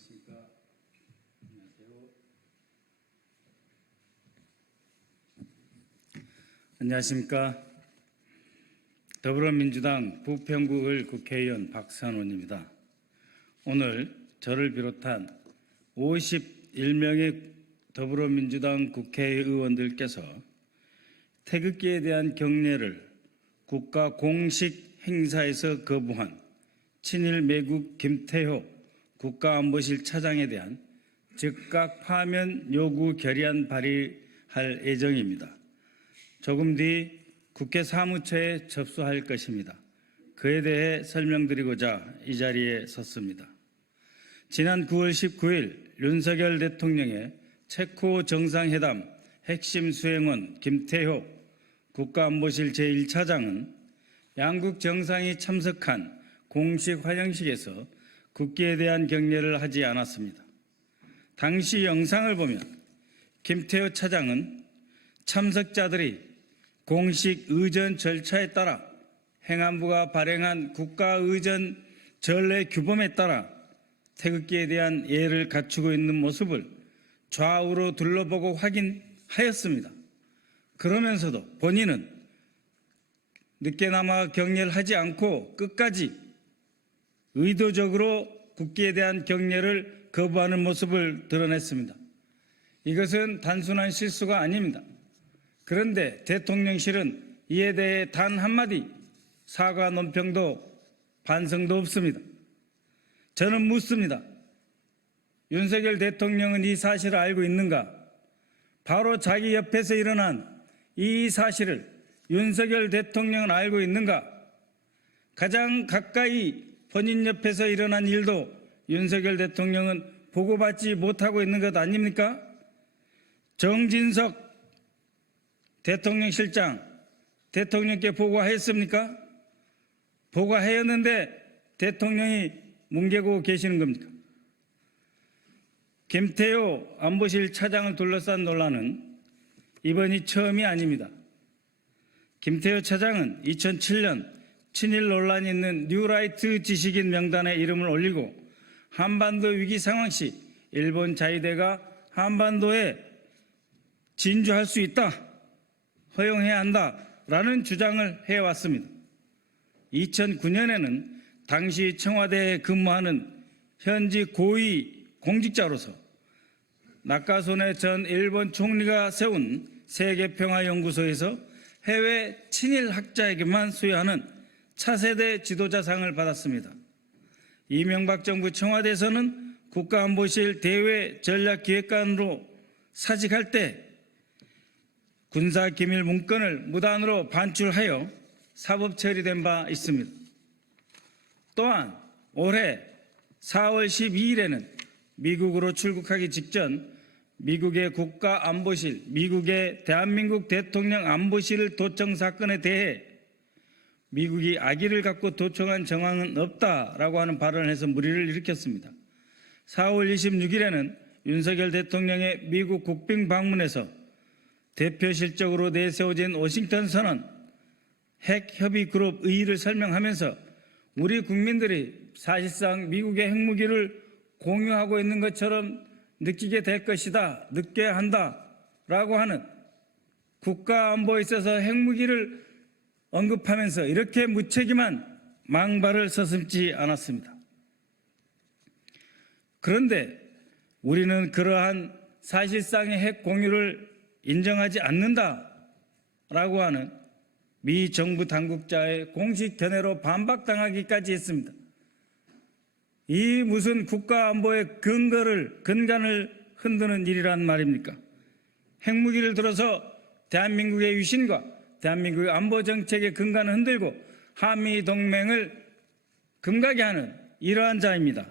안녕하십니까. 안녕하십니까. 더불어민주당 부평구을 국회의원 박선원입니다. 오늘 저를 비롯한 51명의 더불어민주당 국회의원들께서 태극기에 대한 경례를 국가 공식 행사에서 거부한 친일 매국 김태효 국가안보실 차장에 대한 즉각 파면 요구 결의안 발의할 예정입니다. 조금 뒤 국회 사무처에 접수할 것입니다. 그에 대해 설명드리고자 이 자리에 섰습니다. 지난 9월 19일 윤석열 대통령의 체코 정상회담 핵심 수행원 김태효 국가안보실 제1차장은 양국 정상이 참석한 공식 환영식에서 국기에 대한 경례를 하지 않았습니다. 당시 영상을 보면 김태효 차장은 참석자들이 공식 의전 절차에 따라 행안부가 발행한 국가의전 전례 규범에 따라 태극기에 대한 예를 갖추고 있는 모습을 좌우로 둘러보고 확인하였습니다. 그러면서도 본인은 늦게나마 경례를 하지 않고 끝까지 의도적으로 국기에 대한 경례를 거부하는 모습을 드러냈습니다. 이것은 단순한 실수가 아닙니다. 그런데 대통령실은 이에 대해 단 한마디 사과 논평도 반성도 없습니다. 저는 묻습니다. 윤석열 대통령은 이 사실을 알고 있는가? 바로 자기 옆에서 일어난 이 사실을 윤석열 대통령은 알고 있는가? 가장 가까이 본인 옆에서 일어난 일도 윤석열 대통령은 보고받지 못하고 있는 것 아닙니까? 정진석 대통령실장 대통령께 보고하였습니까? 보고하였는데 대통령이 뭉개고 계시는 겁니까? 김태효 안보실 차장을 둘러싼 논란은 이번이 처음이 아닙니다. 김태효 차장은 2007년 친일 논란이 있는 뉴라이트 지식인 명단에 이름을 올리고 한반도 위기 상황 시 일본 자위대가 한반도에 진주할 수 있다, 허용해야 한다라는 주장을 해왔습니다. 2009년에는 당시 청와대에 근무하는 현지 고위 공직자로서 나카소네 전 일본 총리가 세운 세계평화연구소에서 해외 친일 학자에게만 수여하는 차세대 지도자상을 받았습니다. 이명박 정부 청와대에서는 국가안보실 대외 전략기획관으로 사직할 때 군사기밀 문건을 무단으로 반출하여 사법 처리된 바 있습니다. 또한 올해 4월 12일에는 미국으로 출국하기 직전 미국의 국가안보실, 미국의 대한민국 대통령 안보실 도청 사건에 대해 미국이 악의를 갖고 도청한 정황은 없다라고 하는 발언을 해서 물의를 일으켰습니다. 4월 26일에는 윤석열 대통령의 미국 국빈 방문에서 대표실적으로 내세워진 워싱턴 선언, 핵협의그룹 의의를 설명하면서 우리 국민들이 사실상 미국의 핵무기를 공유하고 있는 것처럼 느끼게 될 것이다, 느껴야 한다라고 하는 국가안보에 있어서 핵무기를 언급하면서 이렇게 무책임한 망발을 서슴지 않았습니다. 그런데 우리는 그러한 사실상의 핵 공유를 인정하지 않는다라고 하는 미 정부 당국자의 공식 견해로 반박당하기까지 했습니다. 이 무슨 국가안보의 근간을 흔드는 일이란 말입니까? 핵무기를 들어서 대한민국의 위신과 대한민국의 안보정책의 근간을 흔들고 한미동맹을 금가게 하는 이러한 자입니다.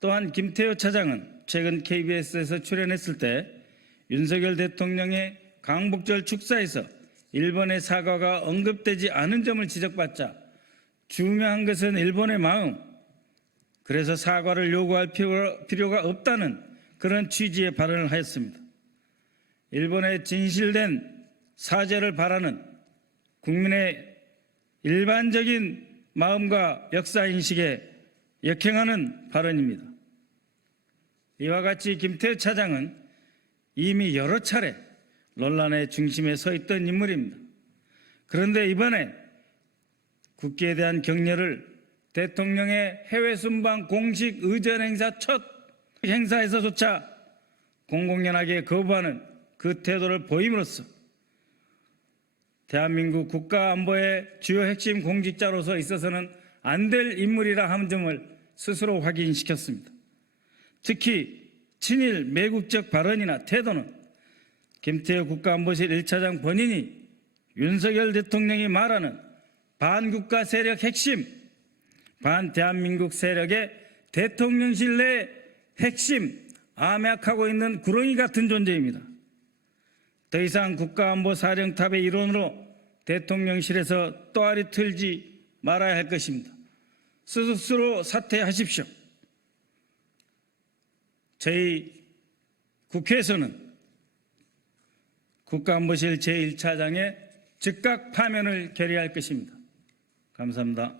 또한 김태효 차장은 최근 KBS에서 출연했을 때 윤석열 대통령의 광복절 축사에서 일본의 사과가 언급되지 않은 점을 지적받자 중요한 것은 일본의 마음, 그래서 사과를 요구할 필요가 없다는 그런 취지의 발언을 하였습니다. 일본의 진실된 사죄를 바라는 국민의 일반적인 마음과 역사인식에 역행하는 발언입니다. 이와 같이 김태우 차장은 이미 여러 차례 논란의 중심에 서 있던 인물입니다. 그런데 이번에 국기에 대한 격려를 대통령의 해외 순방 공식 의전 행사 첫 행사에서조차 공공연하게 거부하는 그 태도를 보임으로써 대한민국 국가안보의 주요 핵심 공직자로서 있어서는 안 될 인물이라 하는 점을 스스로 확인시켰습니다. 특히 친일 매국적 발언이나 태도는 김태우 국가안보실 1차장 본인이 윤석열 대통령이 말하는 반국가 세력 핵심, 반대한민국 세력의 대통령실 내 핵심, 암약하고 있는 구렁이 같은 존재입니다. 더 이상 국가안보사령탑의 일원으로 대통령실에서 또아리 틀지 말아야 할 것입니다. 스스로 사퇴하십시오. 저희 국회에서는 국가안보실 제1차장의 즉각 파면을 결의할 것입니다. 감사합니다.